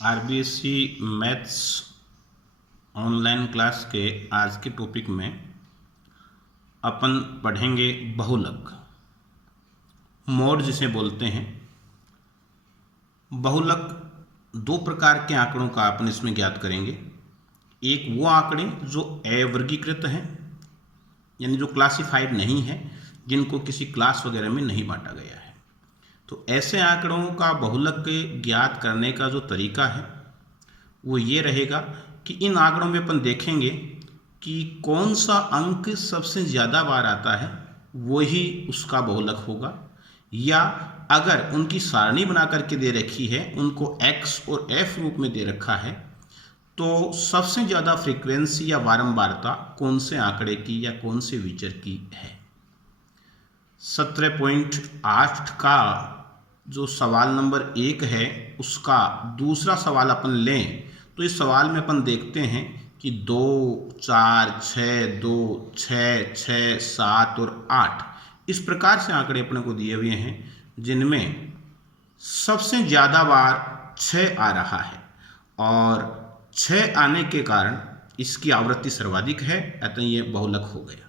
RBSC maths online class के आज के टॉपिक में अपन पढ़ेंगे बहुलक, मोड जिसे बोलते हैं। बहुलक दो प्रकार के आंकड़ों का अपन इसमें ज्ञात करेंगे। एक वो आंकड़े जो अवर्गीकृत हैं, यानी जो क्लासिफाइड नहीं है, जिनको किसी क्लास वगैरह में नहीं बांटा गया है। तो ऐसे आंकड़ों का बहुलक ज्ञात करने का जो तरीका है वो ये रहेगा कि इन आंकड़ों में अपन देखेंगे कि कौन सा अंक सबसे ज़्यादा बार आता है वही उसका बहुलक होगा, या अगर उनकी सारणी बना करके दे रखी है, उनको x और f रूप में दे रखा है, तो सबसे ज़्यादा फ्रीक्वेंसी या बारंबारता कौन से आंकड़े की या कौन से विचर की है। 17.8 का जो सवाल नंबर 1 है उसका दूसरा सवाल अपन लें तो इस सवाल में अपन देखते हैं कि 2, 4, 6, 2, 6, 6, 7 और 8 इस प्रकार से आंकड़े अपने को दिए हुए हैं, जिनमें सबसे ज़्यादा बार 6 आ रहा है और 6 आने के कारण इसकी आवृत्ति सर्वाधिक है, अतः ये बहुलक हो गया।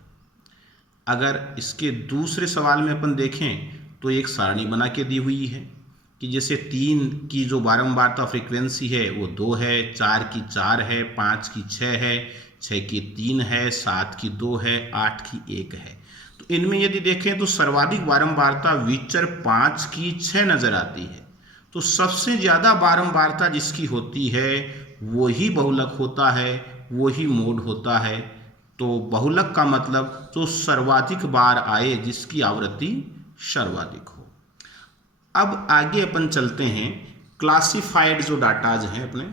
अगर इसके दूसरे सवाल में अपन देखें तो एक सारणी बना के दी हुई है कि जैसे 3 की जो बारंबारता फ्रीक्वेंसी है वो 2 है, 4 की 4 है, 5 की 6 है, 6 की 3 है, 7 की 2 है, 8 की 1 है। तो इनमें यदि देखें तो सर्वाधिक बारंबारता विचर 5 की 6 नज़र आती है। तो सबसे ज़्यादा बारंबारता जिसकी होती है वही बहुलक होता है, वही मोड होता है। तो बहुलक का मतलब जो सर्वाधिक बार आए, जिसकी आवृत्ति सर्वाधिक हो। अब आगे अपन चलते हैं, क्लासिफाइड जो डाटाज हैं, अपने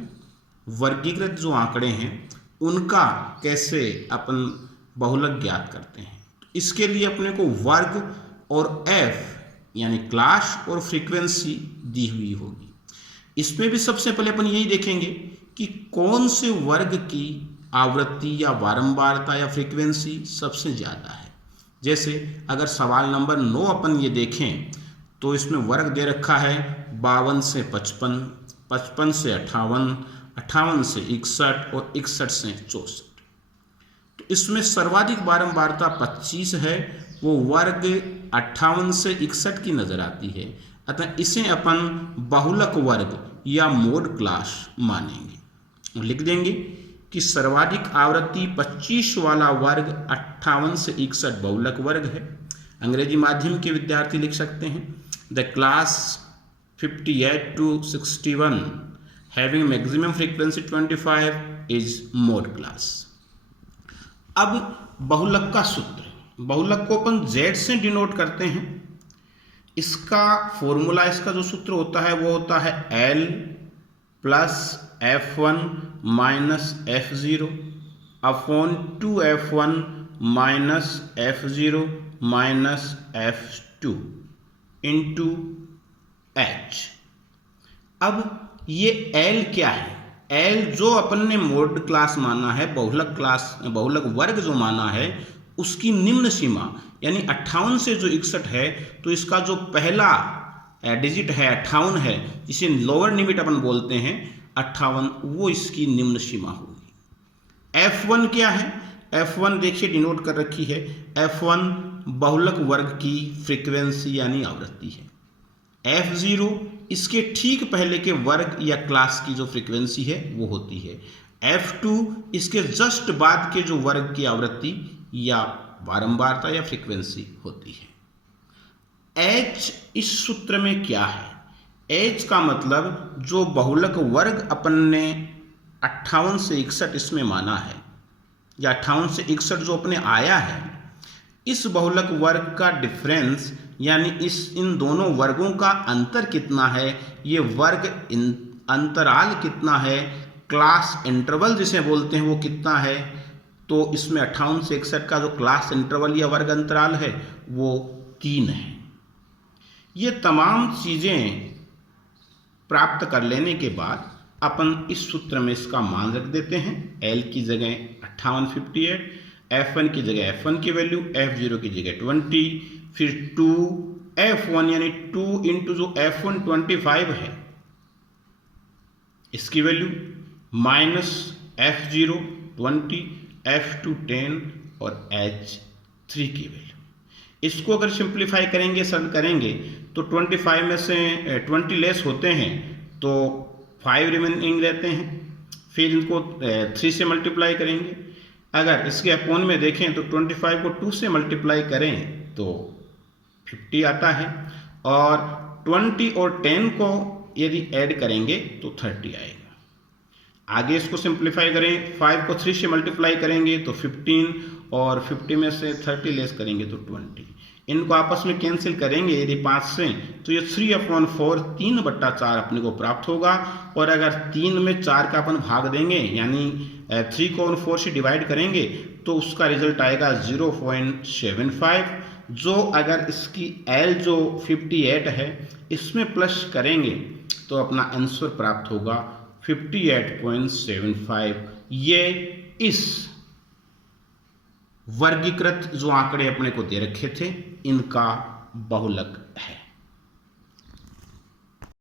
वर्गीकृत जो आंकड़े हैं, उनका कैसे अपन बहुलक ज्ञात करते हैं। तो इसके लिए अपने को वर्ग और एफ यानी क्लास और फ्रीक्वेंसी दी हुई होगी। इसमें भी सबसे पहले अपन यही देखेंगे कि कौन से वर्ग की आवृत्ति या बारंबारता या फ्रीक्वेंसी सबसे ज़्यादा है। जैसे अगर सवाल नंबर 9 अपन ये देखें तो इसमें वर्ग दे रखा है 52 से 55, 55 से 58, 58 से 61 और 61 से 64। तो इसमें सर्वाधिक बारंबारता 25 है, वो वर्ग 58 से 61 की नज़र आती है, अतः इसे अपन बहुलक वर्ग या मोड क्लास मानेंगे। लिख देंगे कि सर्वाधिक आवृत्ति 25 वाला वर्ग 58 से 61 बहुलक वर्ग है। अंग्रेजी माध्यम के विद्यार्थी लिख सकते हैं the class 58 to 61 having maximum frequency 25 is mode class. अब बहुलक का सूत्र, बहुलक को अपन Z से डिनोट करते हैं। इसका फॉर्मूला, इसका जो सूत्र होता है वो होता है L plus F1 minus F0 upon 2F1 minus F0 minus F2 into H। अब ये L क्या है? L जो अपन ने मोड क्लास माना है, बहुलक क्लास, बहुलक वर्ग जो माना है, उसकी निम्न सीमा यानी 58 से जो 61 है, तो इसका जो पहला डिजिट है 58 है, जिसे लोअर लिमिट अपन बोलते हैं 58, वो इसकी निम्न सीमा होगी। F1 क्या है? F1 देखिए डिनोट कर रखी है, F1 बहुलक वर्ग की फ्रीक्वेंसी यानी आवृत्ति है। F0 इसके ठीक पहले के वर्ग या क्लास की जो फ्रीक्वेंसी है वो होती है। F2 इसके जस्ट बाद के जो वर्ग की आवृत्ति या बारंबारता या फ्रीक्वेंसी होती है। H इस सूत्र में क्या है? H का मतलब जो बहुलक वर्ग अपन ने 58 से 61 इसमें माना है, या 58 से 61 जो अपने आया है, इस बहुलक वर्ग का डिफरेंस यानी इन दोनों वर्गों का अंतर कितना है, ये वर्ग अंतराल कितना है, क्लास इंटरवल जिसे बोलते हैं वो कितना है। तो इसमें 58 से 61 का जो क्लास इंटरवल या वर्ग अंतराल है वो 3 है। ये तमाम चीज़ें प्राप्त कर लेने के बाद अपन इस सूत्र में इसका मान रख देते हैं। L की जगह 5858, F1 की जगह F1 की वैल्यू, F0 की जगह 20, फिर 2F1 यानी 2 इंटू जो F1 25 है, इसकी वैल्यू -F0 20, F2 10 और H3 की वैल्यू। इसको अगर सिंप्लीफाई करेंगे, सरल करेंगे तो 25 में से 20 लेस होते हैं तो 5 रिमेनिंग रहते हैं। फिर इनको 3 से मल्टीप्लाई करेंगे। अगर इसके अपॉन में देखें तो 25 को 2 से मल्टीप्लाई करें तो 50 आता है, और 20 और 10 को यदि ऐड करेंगे तो 30 आएगा। आगे इसको सिंप्लीफाई करें, 5 को 3 से मल्टीप्लाई करेंगे तो 15, और 50 में से 30 लेस करेंगे तो 20। इनको आपस में कैंसिल करेंगे यदि 5 से, तो ये 3/4 3/4 अपने को प्राप्त होगा। और अगर 3 में 4 का अपन भाग देंगे यानी 3 को 4 से डिवाइड करेंगे तो उसका रिजल्ट आएगा 0.75, जो अगर इसकी L जो 58 है इसमें प्लस करेंगे तो अपना आंसर प्राप्त होगा 58.75। ये इस वर्गीकृत जो आंकड़े अपने को दे रखे थे इनका बहुलक है।